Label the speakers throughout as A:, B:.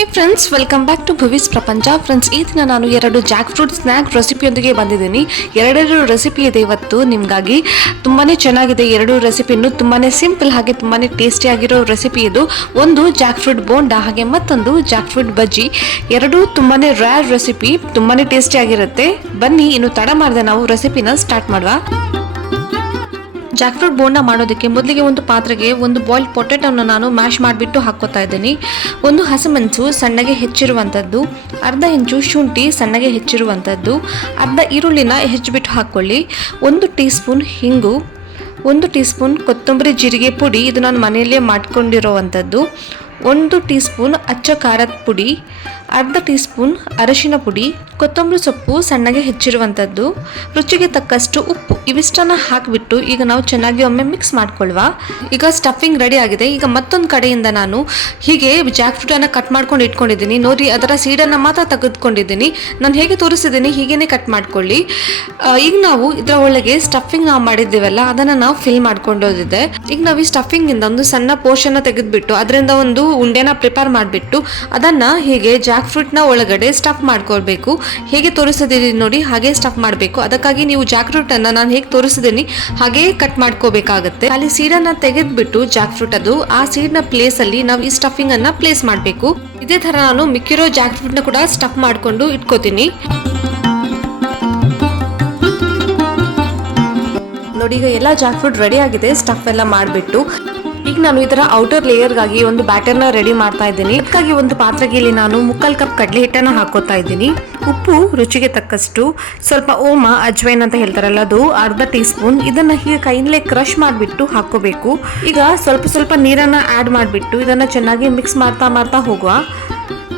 A: Hey friends welcome back to Bhavi's Prapancha friends ಈ ದಿನ ನಾನು ಎರಡು ಜಾಕ್ ಫ್ರೂಟ್ ಸ್ನ್ಯಾಕ್ ರೆಸಿಪಿಯೊಂದಿಗೆ ಬಂದಿದ್ದೀನಿ. ಎರಡೆರಡು ರೆಸಿಪಿ ಇದೆ ಇವತ್ತು ನಿಮಗಾಗಿ. ತುಂಬಾ ಚೆನ್ನಾಗಿದೆ ಎರಡು ರೆಸಿಪಿನು ತುಂಬಾ ಸಿಂಪಲ್ ಹಾಗೆ ತುಂಬಾ ಟೇಸ್ಟಿಯಾಗಿರೋ ರೆಸಿಪಿ ಇದು. ಒಂದು ಜಾಕ್ ಫ್ರೂಟ್ ಬೋಂಡ, ಹಾಗೆ ಮತ್ತೊಂದು ಜಾಕ್ ಫ್ರೂಟ್ ಬಜ್ಜಿ. ಎರಡೂ ತುಂಬಾ ರ್ಯಾರ್ ರೆಸಿಪಿ ತುಂಬಾ ಟೇಸ್ಟಿಯಾಗಿರುತ್ತೆ ಬನ್ನಿ, ಇನ್ನು ತಡ ಮಾಡದೆ ನಾವು ರೆಸಿಪಿನ ಸ್ಟಾರ್ಟ್ ಮಾಡುವ. ಜಾಕ್ಫ್ರೂಟ್ ಬೋಂಡ ಮಾಡೋದಕ್ಕೆ ಮೊದಲಿಗೆ ಒಂದು ಪಾತ್ರೆಗೆ ಒಂದು ಬಾಯ್ಲ್ ಪೊಟೆಟೋನ ನಾನು ಮ್ಯಾಶ್ ಮಾಡಿಬಿಟ್ಟು ಹಾಕೋತಾ ಇದ್ದೀನಿ. ಒಂದು ಹಸಿಮೆಣಸು ಸಣ್ಣಗೆ ಹೆಚ್ಚಿರುವಂಥದ್ದು ಅರ್ಧ ಇಂಚು ಶುಂಠಿ ಸಣ್ಣಗೆ ಹೆಚ್ಚಿರುವಂಥದ್ದು ಅರ್ಧ ಈರುಳ್ಳಿನ ಹೆಚ್ಚಿಬಿಟ್ಟು ಹಾಕ್ಕೊಳ್ಳಿ ಒಂದು ಟೀ ಸ್ಪೂನ್ ಹಿಂಗು, ಒಂದು ಟೀ ಸ್ಪೂನ್ ಕೊತ್ತಂಬರಿ ಜೀರಿಗೆ ಪುಡಿ ಇದು ನಾನು ಮನೆಯಲ್ಲೇ ಮಾಡ್ಕೊಂಡಿರೋವಂಥದ್ದು. ಒಂದು ಟೀ ಸ್ಪೂನ್ ಅಚ್ಚ ಖಾರದ ಪುಡಿ, ಅರ್ಧ ಟೀ ಸ್ಪೂನ್ ಅರಶಿನ ಪುಡಿ, ಕೊತ್ತಂಬರಿ ಸೊಪ್ಪು ಸಣ್ಣಗೆ ಹೆಚ್ಚಿರುವಂಥದ್ದು, ರುಚಿಗೆ ತಕ್ಕಷ್ಟು ಉಪ್ಪು. ಇವಿಷ್ಟನ್ನು ಹಾಕಿಬಿಟ್ಟು ಈಗ ನಾವು ಚೆನ್ನಾಗಿ ಒಮ್ಮೆ ಮಿಕ್ಸ್ ಮಾಡ್ಕೊಳ್ವಾ. ಈಗ ಸ್ಟಫಿಂಗ್ ರೆಡಿ ಆಗಿದೆ. ಈಗ ಮತ್ತೊಂದು ಕಡೆಯಿಂದ ನಾನು ಹೀಗೆ ಜಾಕ್ ಫ್ರೂಟನ್ನು ಕಟ್ ಮಾಡ್ಕೊಂಡು ಇಟ್ಕೊಂಡಿದ್ದೀನಿ. ನೋಡಿ, ಅದರ ಸೀಡನ್ನು ಮಾತ್ರ ತೆಗೆದುಕೊಂಡಿದ್ದೀನಿ. ನಾನು ಹೇಗೆ ತೋರಿಸಿದ್ದೀನಿ, ಹೀಗೇನೆ ಕಟ್ ಮಾಡ್ಕೊಳ್ಳಿ. ಈಗ ನಾವು ಇದರ ಒಳಗೆ ಸ್ಟಫಿಂಗ್ ನಾವು ಮಾಡಿದ್ದೀವಲ್ಲ, ಅದನ್ನು ನಾವು ಫಿಲ್ ಮಾಡ್ಕೊಂಡೋದಿದೆ ಈಗ ನಾವು ಈ ಸ್ಟಫಿಂಗಿಂದ ಒಂದು ಸಣ್ಣ ಪೋರ್ಷನ್ ತೆಗೆದುಬಿಟ್ಟು ಅದರಿಂದ ಒಂದು ಉಂಡೆನ ಪ್ರಿಪೇರ್ ಮಾಡಿಬಿಟ್ಟು ಅದನ್ನ ಹೀಗೆ ಜಾಕ್ ಫ್ರೂಟ್ನ ಒಳಗಡೆ ಸ್ಟಫ್ ಮಾಡ್ಕೊಳ್ಬೇಕು. ಹೇಗೆ ತೋರಿಸಿದೀನಿ ನೋಡಿ, ಹಾಗೆ ಸ್ಟಫ್ ಮಾಡಬೇಕು. ಅದಕ್ಕಾಗಿ ನೀವು ಜಾಕ್ ಫ್ರೂಟನ್ನು ನಾನು ಹೇಗೆ ತೋರಿಸಿದ್ದೀನಿ ಹಾಗೆ ಕಟ್ ಮಾಡ್ಕೋಬೇಕಾಗುತ್ತೆ. ಅಲ್ಲಿ ಸೀಡನ್ನ ತೆಗೆದುಬಿಟ್ಟು ಜಾಕ್ ಫ್ರೂಟ್ ಅದು, ಆ ಸೀಡ್ನ ಪ್ಲೇಸಲ್ಲಿ ನಾವು ಈ ಸ್ಟಫಿಂಗನ್ನು ಪ್ಲೇಸ್ ಮಾಡಬೇಕು. ಇದೇ ತರ ನಾನು ಮಿಕ್ಕಿರೋ ಜಾಕ್ ಫ್ರೂಟ್ನ ಕೂಡ ಸ್ಟಫ್ ಮಾಡ್ಕೊಂಡು ಇಟ್ಕೋತೀನಿ. ನೋಡಿ, ಈಗ ಎಲ್ಲ ಜಾಕ್ ಫ್ರೂಟ್ ರೆಡಿ ಆಗಿದೆ ಸ್ಟಫ್ ಎಲ್ಲ ಮಾಡಿಬಿಟ್ಟು. ಈಗ ನಾನು ಈ ತರ ಔಟರ್ ಲೇಯರ್ಗಾಗಿ ಒಂದು ಬ್ಯಾಟರ್ನ ರೆಡಿ ಮಾಡ್ತಾ ಇದ್ದೀನಿ. ಅದಕ್ಕಾಗಿ ಒಂದು ಪಾತ್ರೆಗೆ ಇಲ್ಲಿ ನಾನು ಮುಕ್ಕಾಲ್ ಕಪ್ ಕಡಲೆ ಹಿಟ್ಟನ್ನ ಹಾಕೋತಾ ಇದ್ದೀನಿ. ಉಪ್ಪು ರುಚಿಗೆ ತಕ್ಕಷ್ಟು, ಸ್ವಲ್ಪ ಓಮ, ಅಜ್ವೈನ್ ಅಂತ ಹೇಳ್ತಾರಲ್ಲ ಅದು, ಅರ್ಧ ಟೀ ಸ್ಪೂನ್ ಇದನ್ನ ಹೀಗೆ ಕೈಯಿಂದಲೇ ಕ್ರಶ್ ಮಾಡಿಬಿಟ್ಟು ಹಾಕೋಬೇಕು ಈಗ ಸ್ವಲ್ಪ ಸ್ವಲ್ಪ ನೀರನ್ನ ಆಡ್ ಮಾಡಿಬಿಟ್ಟು, ಇದನ್ನ ಚೆನ್ನಾಗಿ ಮಿಕ್ಸ್ ಮಾಡ್ತಾ ಮಾಡ್ತಾ ಹೋಗುವ.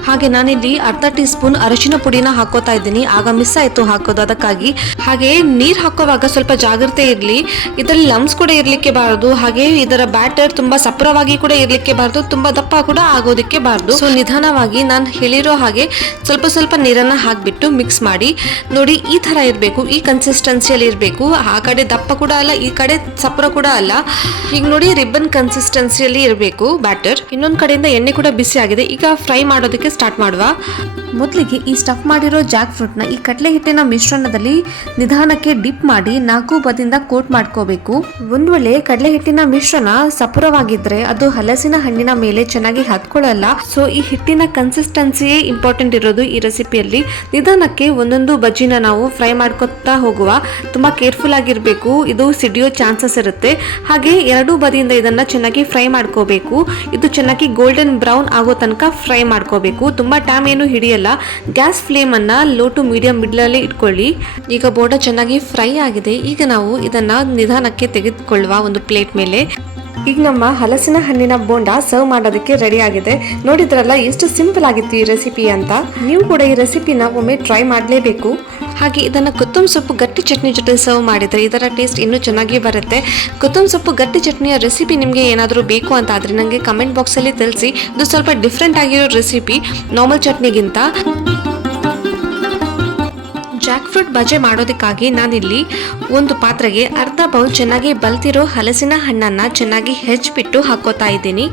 A: ಹಾಗೆ ನಾನಿಲ್ಲಿ ಅರ್ಧ ಟೀ ಸ್ಪೂನ್ ಅರಿಶಿನ ಪುಡಿನ ಹಾಕೋತಾ ಇದ್ದೀನಿ. ಆಗ ಮಿಸ್ ಆಯ್ತು ಹಾಕೋದು, ಅದಕ್ಕಾಗಿ. ಹಾಗೆ ನೀರ್ ಹಾಕೋವಾಗ ಸ್ವಲ್ಪ ಜಾಗ್ರತೆ ಇರಲಿ. ಇದರಲ್ಲಿ ಲಮ್ಸ್ ಕೂಡ ಇರ್ಲಿಕ್ಕೆ ಬಾರದು. ಹಾಗೆ ಇದರ ಬ್ಯಾಟರ್ ತುಂಬಾ ಸಪ್ರವಾಗಿ ಕೂಡ ಇರ್ಲಿಕ್ಕೆ ಬಾರದು. ತುಂಬಾ ದಪ್ಪ ಕೂಡ ಆಗೋದಕ್ಕೆ ಬಾರದು. ಸೊ ನಿಧಾನವಾಗಿ ನಾನು ಹೇಳಿರೋ ಹಾಗೆ ಸ್ವಲ್ಪ ಸ್ವಲ್ಪ ನೀರನ್ನ ಹಾಕ್ಬಿಟ್ಟು ಮಿಕ್ಸ್ ಮಾಡಿ. ನೋಡಿ, ಈ ತರ ಇರಬೇಕು. ಈ ಕನ್ಸಿಸ್ಟೆನ್ಸಿಯಲ್ಲಿ ಇರಬೇಕು. ಆ ಕಡೆ ದಪ್ಪ ಕೂಡ ಅಲ್ಲ, ಈ ಕಡೆ ಸಪ್ರ ಕೂಡ ಅಲ್ಲ. ಈಗ ನೋಡಿ ರಿಬ್ಬನ್ ಕನ್ಸಿಸ್ಟೆನ್ಸಿಯಲ್ಲಿ ಇರಬೇಕು ಬ್ಯಾಟರ್. ಇನ್ನೊಂದು ಕಡೆಯಿಂದ ಎಣ್ಣೆ ಕೂಡ ಬಿಸಿ ಆಗಿದೆ. ಈಗ ಫ್ರೈ ಮಾಡೋದಕ್ಕೆ ಸ್ಟಾರ್ಟ್ ಮಾಡುವ. ಮೊದಲಿಗೆ ಈ ಸ್ಟಫ್ ಮಾಡಿರೋ ಜಾಕ್ ಫ್ರೂಟ್ನ ಈ ಕಡಲೆ ಹಿಟ್ಟಿನ ಮಿಶ್ರಣದಲ್ಲಿ ನಿಧಾನಕ್ಕೆ ಡಿಪ್ ಮಾಡಿ ನಾಲ್ಕು ಬದಿಯಿಂದ ಕೋಟ್ ಮಾಡ್ಕೋಬೇಕು. ಒಂದು ವೇಳೆ ಕಡಲೆ ಹಿಟ್ಟಿನ ಮಿಶ್ರಣ ಸಪುರವಾಗಿದ್ರೆ ಅದು ಹಲಸಿನ ಹಣ್ಣಿನ ಮೇಲೆ ಚೆನ್ನಾಗಿ ಹತ್ಕೊಳ್ಳಲ್ಲ. ಸೊ ಈ ಹಿಟ್ಟಿನ ಕನ್ಸಿಸ್ಟೆನ್ಸಿಯೇ ಇಂಪಾರ್ಟೆಂಟ್ ಇರೋದು ಈ ರೆಸಿಪಿಯಲ್ಲಿ ನಿಧಾನಕ್ಕೆ ಒಂದೊಂದು ಬಜ್ಜಿನ ನಾವು ಫ್ರೈ ಮಾಡ್ಕೊತಾ ಹೋಗುವ. ತುಂಬಾ ಕೇರ್ಫುಲ್ ಆಗಿರಬೇಕು. ಇದು ಸಿಡಿಯೋ ಚಾನ್ಸಸ್ ಇರುತ್ತೆ. ಹಾಗೆ ಎರಡೂ ಬದಿಯಿಂದ ಇದನ್ನ ಚೆನ್ನಾಗಿ ಫ್ರೈ ಮಾಡ್ಕೋಬೇಕು. ಇದು ಚೆನ್ನಾಗಿ ಗೋಲ್ಡನ್ ಬ್ರೌನ್ ಆಗೋ ತನಕ ಫ್ರೈ ಮಾಡ್ಕೋಬೇಕು. ತುಂಬಾ ಟೈಮ್ ಏನು ಹಿಡಿಯಲ್ಲ. ಗ್ಯಾಸ್ ಫ್ಲೇಮ್ ಅನ್ನ ಲೋ ಟು ಮೀಡಿಯಂ ಮಿಡ್ಲಲ್ಲಿ ಇಟ್ಕೊಳ್ಳಿ. ಈಗ ಬೋಟ ಚೆನ್ನಾಗಿ ಫ್ರೈ ಆಗಿದೆ. ಈಗ ನಾವು ಇದನ್ನ ನಿಧಾನಕ್ಕೆ ತೆಗೆದುಕೊಳ್ಳುವ ಒಂದು ಪ್ಲೇಟ್ ಮೇಲೆ. ಈಗ ನಮ್ಮ ಹಲಸಿನ ಹಣ್ಣಿನ ಬೋಂಡ ಸರ್ವ್ ಮಾಡೋದಕ್ಕೆ ರೆಡಿ ಆಗಿದೆ. ನೋಡಿದ್ರಲ್ಲ, ಎಷ್ಟು ಸಿಂಪಲ್ ಆಗಿತ್ತು ಈ ರೆಸಿಪಿ ಅಂತ. ನೀವು ಕೂಡ ಈ ರೆಸಿಪಿನ ಒಮ್ಮೆ ಟ್ರೈ ಮಾಡಲೇಬೇಕು. ಹಾಗೆ ಇದನ್ನು ಕೊತ್ತಂಬರಿ ಸೊಪ್ಪು ಗಟ್ಟಿ ಚಟ್ನಿ ಜೊತೆ ಸರ್ವ್ ಮಾಡಿದರೆ ಇದರ ಟೇಸ್ಟ್ ಇನ್ನೂ ಚೆನ್ನಾಗಿ ಬರುತ್ತೆ. ಕೊತ್ತಂಬರಿ ಸೊಪ್ಪು ಗಟ್ಟಿ ಚಟ್ನಿಯ ರೆಸಿಪಿ ನಿಮಗೆ ಏನಾದರೂ ಬೇಕು ಅಂತ ಆದರೆ ನನಗೆ ಕಮೆಂಟ್ ಬಾಕ್ಸಲ್ಲಿ ತಿಳಿಸಿ. ಇದು ಸ್ವಲ್ಪ ಡಿಫ್ರೆಂಟ್ ಆಗಿರೋ ರೆಸಿಪಿ ನಾರ್ಮಲ್ ಚಟ್ನಿಗಿಂತ. ಜಾಕ್ ಫ್ರೂಟ್ ಬಜೆ ಮಾಡೋದಕ್ಕಾಗಿ ನಾನಿಲ್ಲಿ ಒಂದು ಪಾತ್ರೆಗೆ ಅರ್ಧ ಬೌಲ್ ಚೆನ್ನಾಗಿ ಬಲ್ತಿರೋ ಹಲಸಿನ ಹಣ್ಣನ್ನು ಚೆನ್ನಾಗಿ ಹೆಚ್ಚಿಬಿಟ್ಟು ಹಾಕೋತಾ ಇದ್ದೀನಿ.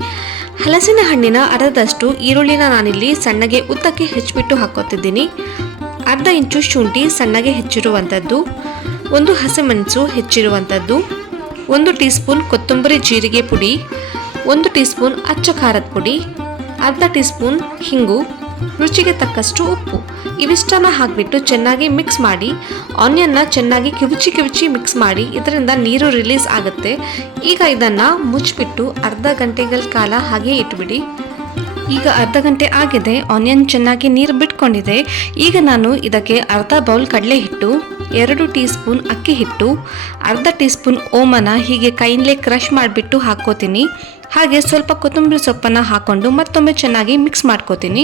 A: ಹಲಸಿನ ಹಣ್ಣಿನ ಅರ್ಧದಷ್ಟು ಈರುಳ್ಳಿನ ನಾನಿಲ್ಲಿ ಸಣ್ಣಗೆ ಉದ್ದಕ್ಕೆ ಹೆಚ್ಚಿಬಿಟ್ಟು ಹಾಕೋತಿದ್ದೀನಿ. ಅರ್ಧ ಇಂಚು ಶುಂಠಿ ಸಣ್ಣಗೆ ಹೆಚ್ಚಿರುವಂಥದ್ದು, ಒಂದು ಹಸಿಮೆಣಸು ಹೆಚ್ಚಿರುವಂಥದ್ದು, ಒಂದು ಟೀ ಸ್ಪೂನ್ ಕೊತ್ತಂಬರಿ ಜೀರಿಗೆ ಪುಡಿ, ಒಂದು ಟೀ ಸ್ಪೂನ್ ಅಚ್ಚ ಖಾರದ ಪುಡಿ, ಅರ್ಧ ಟೀ ಸ್ಪೂನ್ ಹಿಂಗು, ರುಚಿಗೆ ತಕ್ಕಷ್ಟು ಉಪ್ಪು. ಇವಿಷ್ಟನ್ನ ಹಾಕಿಬಿಟ್ಟು ಚೆನ್ನಾಗಿ ಮಿಕ್ಸ್ ಮಾಡಿ, ಆನಿಯನ್ನ ಚೆನ್ನಾಗಿ ಕಿವುಚಿ ಕಿವುಚಿ ಮಿಕ್ಸ್ ಮಾಡಿ, ಇದರಿಂದ ನೀರು ರಿಲೀಸ್ ಆಗುತ್ತೆ. ಈಗ ಇದನ್ನು ಮುಚ್ಚಿಬಿಟ್ಟು ಅರ್ಧ ಗಂಟೆಗಳ ಕಾಲ ಹಾಗೆ ಇಟ್ಬಿಡಿ. ಈಗ ಅರ್ಧ ಗಂಟೆ ಆಗಿದೆ ಆನಿಯನ್ ಚೆನ್ನಾಗಿ ನೀರು ಬಿಟ್ಕೊಂಡಿದೆ. ಈಗ ನಾನು ಇದಕ್ಕೆ ಅರ್ಧ ಬೌಲ್ ಕಡಲೆ ಹಿಟ್ಟು, ಎರಡು ಟೀ ಸ್ಪೂನ್ ಅಕ್ಕಿ ಹಿಟ್ಟು, ಅರ್ಧ ಟೀ ಸ್ಪೂನ್ ಓಮನ ಹೀಗೆ ಕೈಯಲ್ಲೇ ಕ್ರಷ್ ಮಾಡಿಬಿಟ್ಟು ಹಾಕ್ಕೋತೀನಿ. ಹಾಗೆ ಸ್ವಲ್ಪ ಕೊತ್ತಂಬರಿ ಸೊಪ್ಪನ್ನು ಹಾಕ್ಕೊಂಡು ಮತ್ತೊಮ್ಮೆ ಚೆನ್ನಾಗಿ ಮಿಕ್ಸ್ ಮಾಡ್ಕೋತೀನಿ.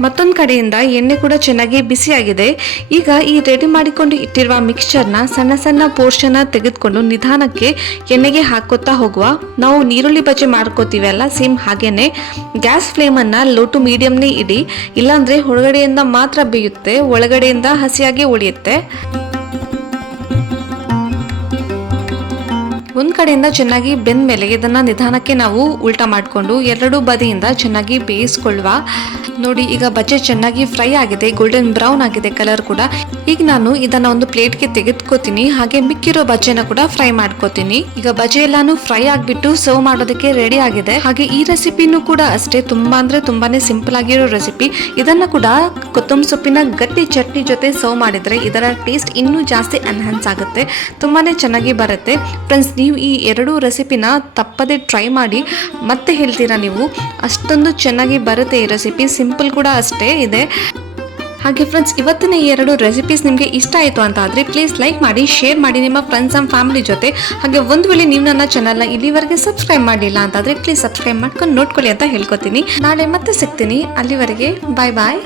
A: ಮತ್ತೊಂದು ಕಡೆಯಿಂದ ಎಣ್ಣೆ ಕೂಡ ಚೆನ್ನಾಗಿ ಬಿಸಿಯಾಗಿದೆ. ಈಗ ಈ ರೆಡಿ ಮಾಡಿಕೊಂಡು ಇಟ್ಟಿರುವ ಮಿಕ್ಸ್ಚರ್ನ ಸಣ್ಣ ಸಣ್ಣ ಪೋರ್ಷನ್ನ ತೆಗೆದುಕೊಂಡು ನಿಧಾನಕ್ಕೆ ಎಣ್ಣೆಗೆ ಹಾಕೋತಾ ಹೋಗುವ. ನಾವು ನೀರುಳ್ಳಿ ಬಜ್ಜಿ ಮಾಡ್ಕೋತೀವಲ್ಲ ಸೇಮ್ ಹಾಗೇನೆ. ಗ್ಯಾಸ್ ಫ್ಲೇಮನ್ನು ಲೋ ಟು ಮೀಡಿಯಮ್ನೇ ಇಡಿ. ಇಲ್ಲಾಂದರೆ ಹೊರಗಡೆಯಿಂದ ಮಾತ್ರ ಬೇಯುತ್ತೆ, ಒಳಗಡೆಯಿಂದ ಹಸಿಯಾಗಿ ಉಳಿಯುತ್ತೆ. ಒಂದ್ ಕಡೆಯಿಂದ ಚೆನ್ನಾಗಿ ಬೆಂದ ಮೇಲೆ ಇದನ್ನ ನಿಧಾನಕ್ಕೆ ನಾವು ಉಲ್ಟಾ ಮಾಡಿಕೊಂಡು ಎರಡು ಬದಿಯಿಂದ ಚೆನ್ನಾಗಿ ಬೇಯಿಸ್ಕೊಳ್ಳುವ. ನೋಡಿ, ಈಗ ಬಜ್ಜೆ ಚೆನ್ನಾಗಿ ಫ್ರೈ ಆಗಿದೆ ಗೋಲ್ಡನ್ ಬ್ರೌನ್ ಆಗಿದೆ ಕಲರ್ ಕೂಡ. ಈಗ ನಾನು ಇದನ್ನ ಒಂದು ಪ್ಲೇಟ್ಗೆ ತೆಗೆದುಕೋತೀನಿ, ಹಾಗೆ ಮಿಕ್ಕಿರೋ ಬಜ್ಜೆನ ಕೂಡ ಫ್ರೈ ಮಾಡ್ಕೋತೀನಿ. ಈಗ ಬಜ್ಜೆ ಎಲ್ಲಾನು ಫ್ರೈ ಆಗಿಬಿಟ್ಟು ಸರ್ವ್ ಮಾಡೋದಕ್ಕೆ ರೆಡಿ ಆಗಿದೆ. ಹಾಗೆ ಈ ರೆಸಿಪಿನೂ ಕೂಡ ಅಷ್ಟೇ, ತುಂಬಾ ಅಂದ್ರೆ ತುಂಬಾನೇ ಸಿಂಪಲ್ ಆಗಿರೋ ರೆಸಿಪಿ ಇದನ್ನ ಕೂಡ ಕೊತ್ತಂಬರಿ ಸೊಪ್ಪಿನ ಗಟ್ಟಿ ಚಟ್ನಿ ಜೊತೆ ಸರ್ವ್ ಮಾಡಿದ್ರೆ ಇದರ ಟೇಸ್ಟ್ ಇನ್ನೂ ಜಾಸ್ತಿ ಎನ್ಹಾನ್ಸ್ ಆಗುತ್ತೆ, ತುಂಬಾನೇ ಚೆನ್ನಾಗಿ ಬರುತ್ತೆ. ಫ್ರೆಂಡ್ಸ್ ನೀವು ಈ ಎರಡು ರೆಸಿಪಿನ ತಪ್ಪದೆ ಟ್ರೈ ಮಾಡಿ ಮತ್ತೆ ಹೇಳ್ತೀರಾ ನೀವು? ಅಷ್ಟೊಂದು ಚೆನ್ನಾಗಿ ಬರುತ್ತೆ ಈ ರೆಸಿಪಿ ಸಿಂಪಲ್ ಕೂಡ ಅಷ್ಟೇ ಇದೆ. ಹಾಗೆ ಫ್ರೆಂಡ್ಸ್ ಇವತ್ತಿನ ಈ ಎರಡು ರೆಸಿಪೀಸ್ ನಿಮಗೆ ಇಷ್ಟ ಆಯಿತು ಅಂತ ಆದರೆ ಪ್ಲೀಸ್ ಲೈಕ್ ಮಾಡಿ ಶೇರ್ ಮಾಡಿ ನಿಮ್ಮ ಫ್ರೆಂಡ್ಸ್ ಆ್ಯಂಡ್ ಫ್ಯಾಮಿಲಿ ಜೊತೆ. ಹಾಗೆ ಒಂದು ವೇಳೆ ನೀವು ನನ್ನ ಚಾನಲ್ನ ಇಲ್ಲಿವರೆಗೆ ಸಬ್ಸ್ಕ್ರೈಬ್ ಮಾಡಿಲ್ಲ ಅಂತಾದರೆ ಪ್ಲೀಸ್ ಸಬ್ಸ್ಕ್ರೈಬ್ ಮಾಡ್ಕೊಂಡು ನೋಡ್ಕೊಳ್ಳಿ ಅಂತ ಹೇಳ್ಕೊತೀನಿ. ನಾಳೆ ಮತ್ತೆ ಸಿಗ್ತೀನಿ. ಅಲ್ಲಿವರೆಗೆ ಬಾಯ್ ಬಾಯ್